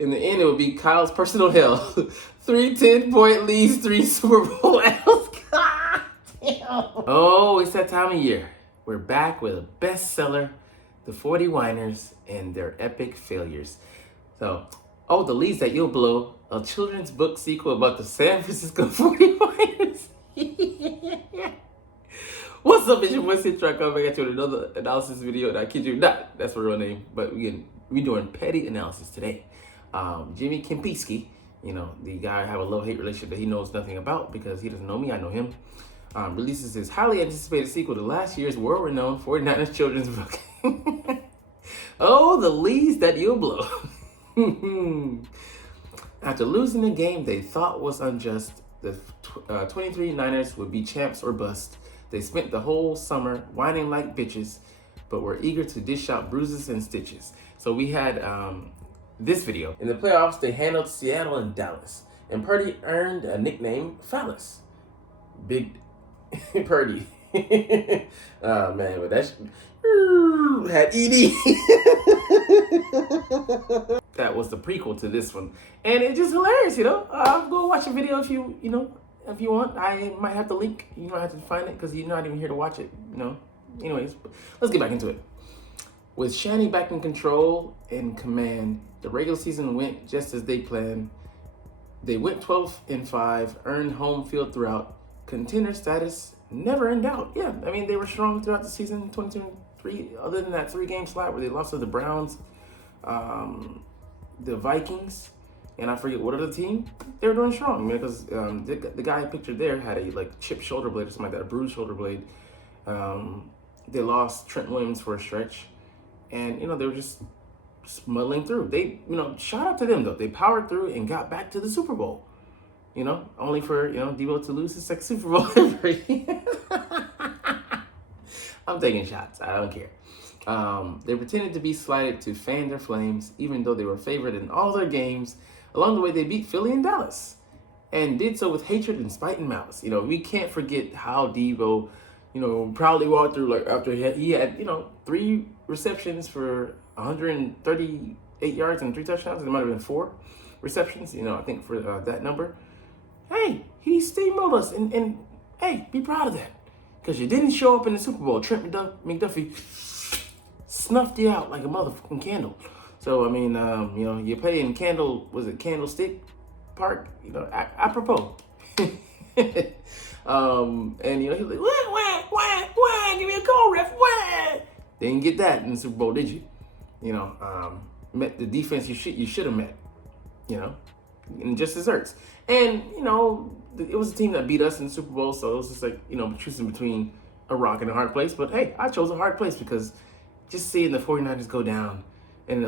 In the end, it would be Kyle's personal hell. 3 10-point leads, 3 Super Bowl L's. God damn. Oh, it's that time of year. We're back with a bestseller, the 40 Whiners and their epic failures. So, the leads that you'll blow, a children's book sequel about the San Francisco 40 Whiners. What's up, it's your boy Cintron coming back at you with another analysis video, and I kid you not, that's my real name, but we're doing petty analysis today. Jimmy Kempinski, the guy I have a love-hate relationship that he knows nothing about because he doesn't know me, I know him, releases his highly anticipated sequel to last year's world-renowned 49ers children's book. Oh, the leads that you'll blow. After losing a game they thought was unjust, the 23 Niners would be champs or bust. They spent the whole summer whining like bitches, but were eager to dish out bruises and stitches. So we had this video. In the playoffs, they handled Seattle and Dallas, and Purdy earned a nickname, Phallus. Big Purdy. Oh man, but that had ED. That was the prequel to this one, and it's just hilarious. Go watch a video if you want. I might have the link. You might have to find it because you're not even here to watch it. Anyways, let's get back into it. With Shanny back in control and command, the regular season went just as they planned. They went 12-5, earned home field throughout. Contender status never in doubt. Yeah, I mean, they were strong throughout the season, 2023, other than that 3-game slide where they lost to the Browns, the Vikings, and I forget what other team. They were doing strong, man, because the guy pictured there had a chipped shoulder blade or something like that, a bruised shoulder blade. They lost Trent Williams for a stretch, and they were just muddling through. They, shout out to them though. They powered through and got back to the Super Bowl. Only for Debo to lose his second Super Bowl ever. I'm taking shots. I don't care. They pretended to be slighted to fan their flames, even though they were favored in all their games. Along the way, they beat Philly and Dallas, and did so with hatred and spite and malice. We can't forget how Debo, proudly walked through after he had 3 receptions for 138 yards and 3 touchdowns. It might have been 4 receptions. I think for that number. Hey, he steamrolled us, and hey, be proud of that, because you didn't show up in the Super Bowl. Trent McDuffie snuffed you out like a motherfucking candle. So, I mean, you play in Candlestick Park, apropos. And, he's like, wah, give me a call, ref, wah. They didn't get that in the Super Bowl, did you? Met the defense you should have met, and just desserts. And, it was a team that beat us in the Super Bowl, so it was just choosing between a rock and a hard place. But, hey, I chose a hard place because just seeing the 49ers go down and,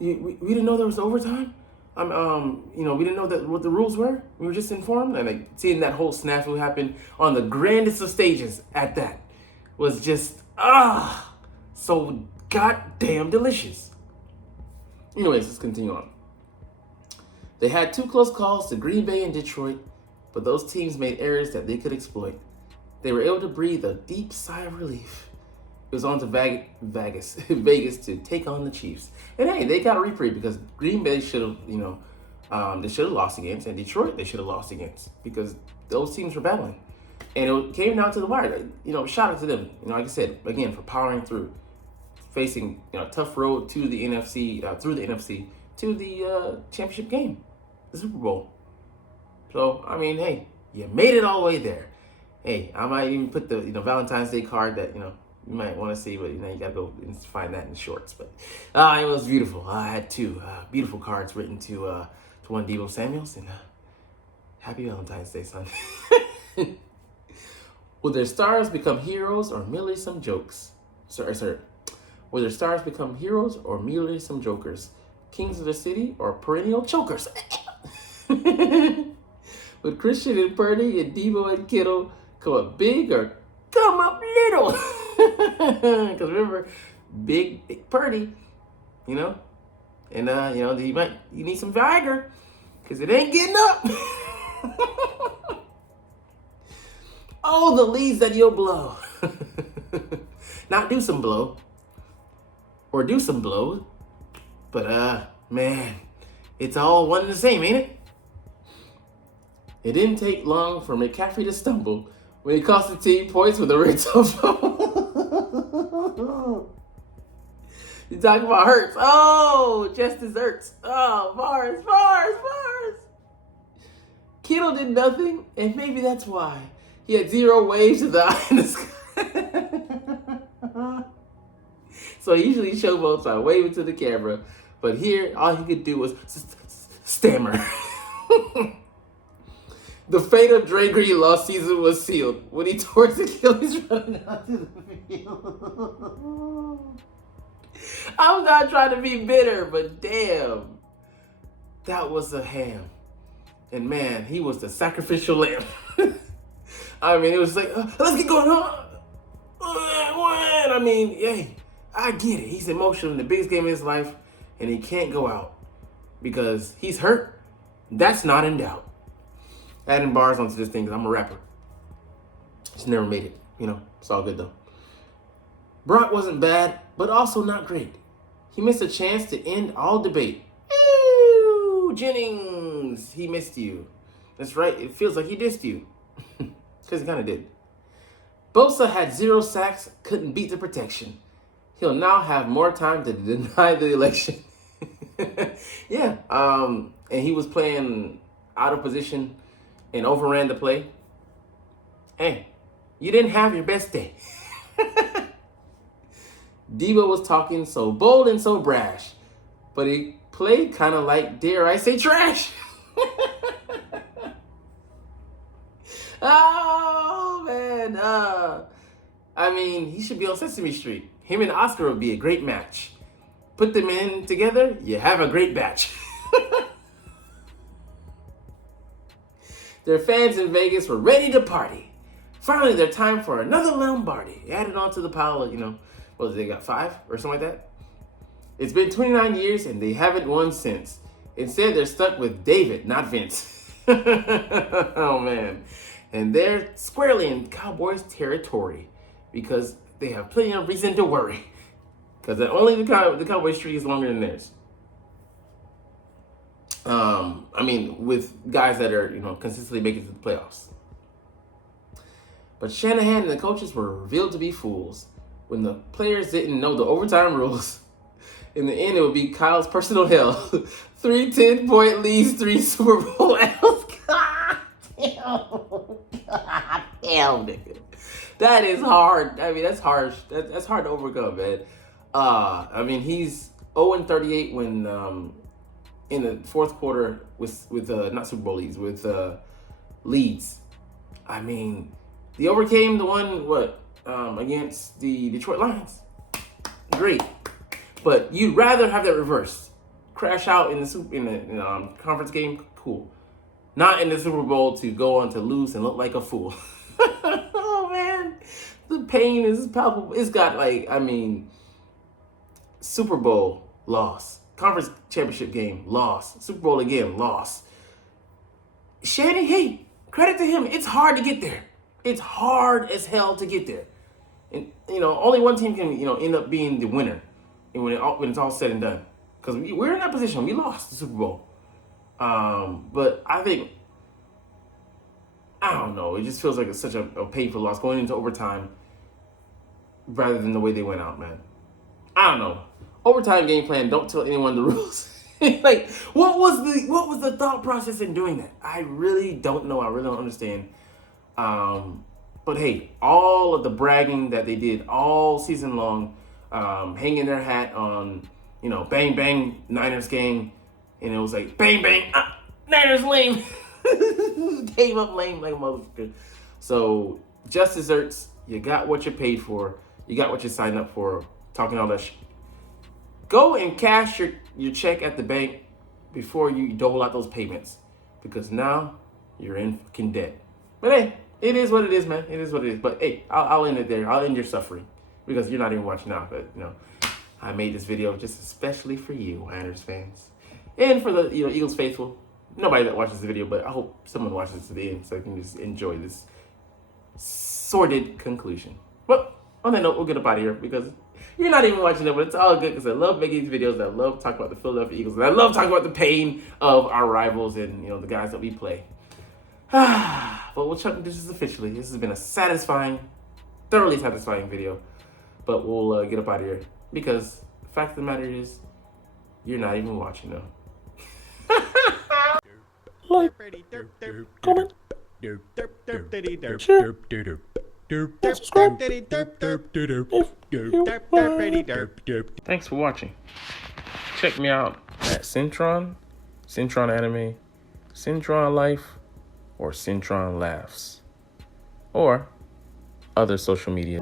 we didn't know there was overtime? We didn't know what the rules were? We were just informed? And, seeing that whole snafu happen on the grandest of stages at that was just, so goddamn delicious. Anyways, let's continue on. They had 2 close calls to Green Bay and Detroit, but those teams made errors that they could exploit. They were able to breathe a deep sigh of relief. It was on to Vegas to take on the Chiefs. And hey, they got a reprieve because Green Bay should have, they should have lost against, and Detroit they should have lost against because those teams were battling. And it came down to the wire. Shout out to them. Like I said, again, for powering through, facing a tough road to the NFC, through the NFC to the championship game, the Super Bowl. So, I mean, hey, you made it all the way there. Hey, I might even put the Valentine's Day card that you might want to see, but you gotta go and find that in the shorts. But it was beautiful. I had 2 beautiful cards written to one Deebo Samuels, and happy Valentine's Day, son. Will their stars become heroes or merely some jokes? Sir. Will their stars become heroes or merely some jokers? Kings of the city or perennial chokers? Would Christian and Purdy and Debo and Kittle come up big or come up little? Because remember, big Purdy, and you need some Viagra because it ain't getting up. Oh, the leads that you'll blow. Not do some blow or do some blow, but man, It's all one and the same, ain't it? It didn't take long for McCaffrey to stumble when he cost the team points with a red zone. You talking about Hurts? Oh, just desserts. Oh, Mars. Kittle did nothing, and maybe that's why he had 0 waves to the eye in the sky. So he usually showboats by waving to the camera, but here all he could do was stammer. The fate of Dre Green lost season was sealed when he tore his Achilles running onto the field. I'm not trying to be bitter, but damn, that was a ham. And man, he was the sacrificial lamb. I mean, it was like, let's get going on. I mean, hey, I get it. He's emotional in the biggest game of his life, and he can't go out because he's hurt. That's not in doubt. Adding bars onto this thing because I'm a rapper. Just never made it. It's all good though. Brock wasn't bad, but also not great. He missed a chance to end all debate. Ew, Jennings, he missed you. That's right, it feels like he dissed you. Because he kind of did. Bosa had 0 sacks, couldn't beat the protection. He'll now have more time to deny the election. Yeah, and he was playing out of position and overran the play. Hey, you didn't have your best day. Debo was talking so bold and so brash, but he played kind of like, dare I say, trash. Oh, man. I mean, he should be on Sesame Street. Him and Oscar would be a great match. Put them in together, you have a great batch. Their fans in Vegas were ready to party. Finally, their time for another Lombardi. Added on to the pile of, what, they got 5 or something like that? It's been 29 years and they haven't won since. Instead, they're stuck with David, not Vince. Oh, man. And they're squarely in Cowboys territory because they have plenty of reason to worry. Because only the Cowboys streak is longer than theirs. I mean, with guys that are, consistently making it to the playoffs. But Shanahan and the coaches were revealed to be fools when the players didn't know the overtime rules. In the end, it would be Kyle's personal hell. 3 10-point leads, 3 Super Bowl L's. God damn, nigga. That is hard. I mean, that's harsh. That's hard to overcome, man. I mean, he's 0-38 when in the fourth quarter with not Super Bowl leads, with leads. I mean, they overcame the one against the Detroit Lions. Great, but you'd rather have that reversed. Crash out in the conference game, cool. Not in the Super Bowl to go on to lose and look like a fool. Oh man, the pain is palpable. It's got Super Bowl loss, conference championship game loss, Super Bowl again loss. Shannon, hey, credit to him. It's hard to get there. It's hard as hell to get there. And, only one team can, end up being the winner when it's all said and done. Because we're in that position. We lost the Super Bowl. But I think, I don't know. It just feels like it's such a painful loss going into overtime rather than the way they went out, man. I don't know. Overtime game plan, don't tell anyone the rules. Like, what was the thought process in doing that? I really don't know. I really don't understand. But hey, all of the bragging that they did all season long, hanging their hat on, bang, bang, Niners game. And it was like, bang, bang, Niners lame. Came up lame like a motherfucker. So, just desserts. You got what you paid for. You got what you signed up for. Talking all that shit. Go and cash your check at the bank before you dole out those payments. Because now you're in fucking debt. But hey, it is what it is, man. It is what it is. But hey, I'll end it there. I'll end your suffering. Because you're not even watching now. But, I made this video just especially for you, Whiners fans. And for the Eagles faithful. Nobody that watches the video, but I hope someone watches to the end so I can just enjoy this sordid conclusion. But on that note, we'll get up out of here because You're not even watching them, but it's all good because I love making these videos. I love talking about the Philadelphia Eagles, and I love talking about the pain of our rivals and the guys that we play. But we'll chuck this officially. This has been a thoroughly satisfying video. But we'll get up out of here because the fact of the matter is, you're not even watching them. Like, comment, share, subscribe. Thanks for watching. Check me out at Cintron, Cintron Anime, Cintron Life, or Cintron Laughs, or other social media.